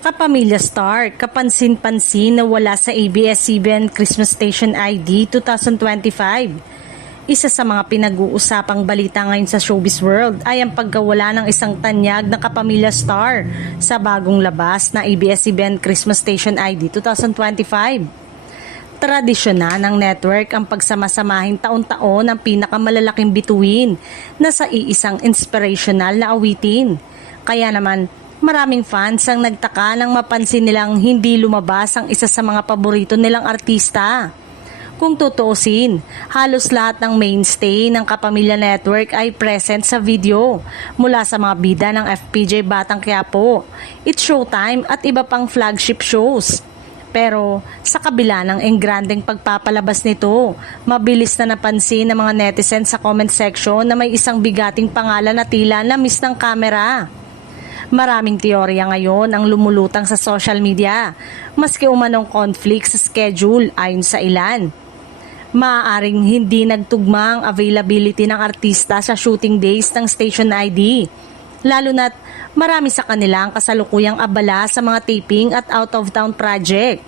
Kapamilya Star, kapansin-pansin na wala sa ABS-CBN Christmas Station ID 2025. Isa sa mga pinag-uusapang balita ngayon sa showbiz world ay ang pagkawala ng isang tanyag na kapamilya star sa bagong labas na ABS-CBN Christmas Station ID 2025. Tradisyon na ng network ang pagsamasamahin taon-taon ng pinakamalalaking bituin na sa iisang inspirational na awitin. Kaya naman, maraming fans ang nagtaka nang mapansin nilang hindi lumabas ang isa sa mga paborito nilang artista. Kung tutuusin, halos lahat ng mainstay ng Kapamilya Network ay present sa video mula sa mga bida ng FPJ Batang Quiapo, It's Showtime at iba pang flagship shows. Pero sa kabila ng engrandeng pagpapalabas nito, mabilis na napansin ng mga netizens sa comment section na may isang bigating pangalan na tila na-miss ng kamera. Maraming teorya ngayon ang lumulutang sa social media, maski umanong conflict sa schedule ayon sa ilan. Maaaring hindi nagtugma ang availability ng artista sa shooting days ng station ID, lalo na't marami sa kanila ang kasalukuyang abala sa mga taping at out-of-town project.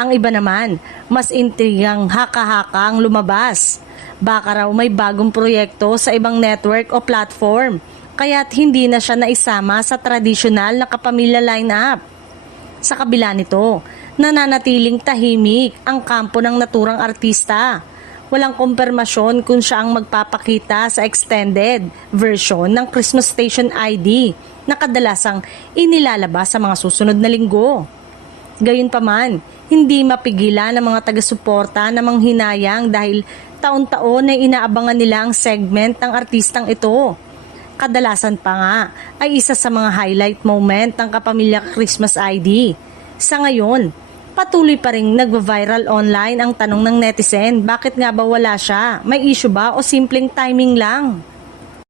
Ang iba naman, mas intrigang haka-haka ang lumabas. Baka raw may bagong proyekto sa ibang network o platform, kaya't hindi na siya naisama sa tradisyonal na kapamilya lineup. Sa kabila nito, nananatiling tahimik ang kampo ng naturang artista. Walang kumpirmasyon kung siya ang magpapakita sa extended version ng Christmas Station ID na kadalasang inilalabas sa mga susunod na linggo. Gayunpaman, hindi mapigilan ng mga taga-suporta na manghinayang dahil taon-taon ay inaabangan nila ang segment ng artistang ito. Kadalasan pa nga ay isa sa mga highlight moment ng Kapamilya Christmas ID. Sa ngayon, patuloy pa ring nagva-viral online ang tanong ng netizen, bakit nga ba wala siya? May issue ba o simpleng timing lang?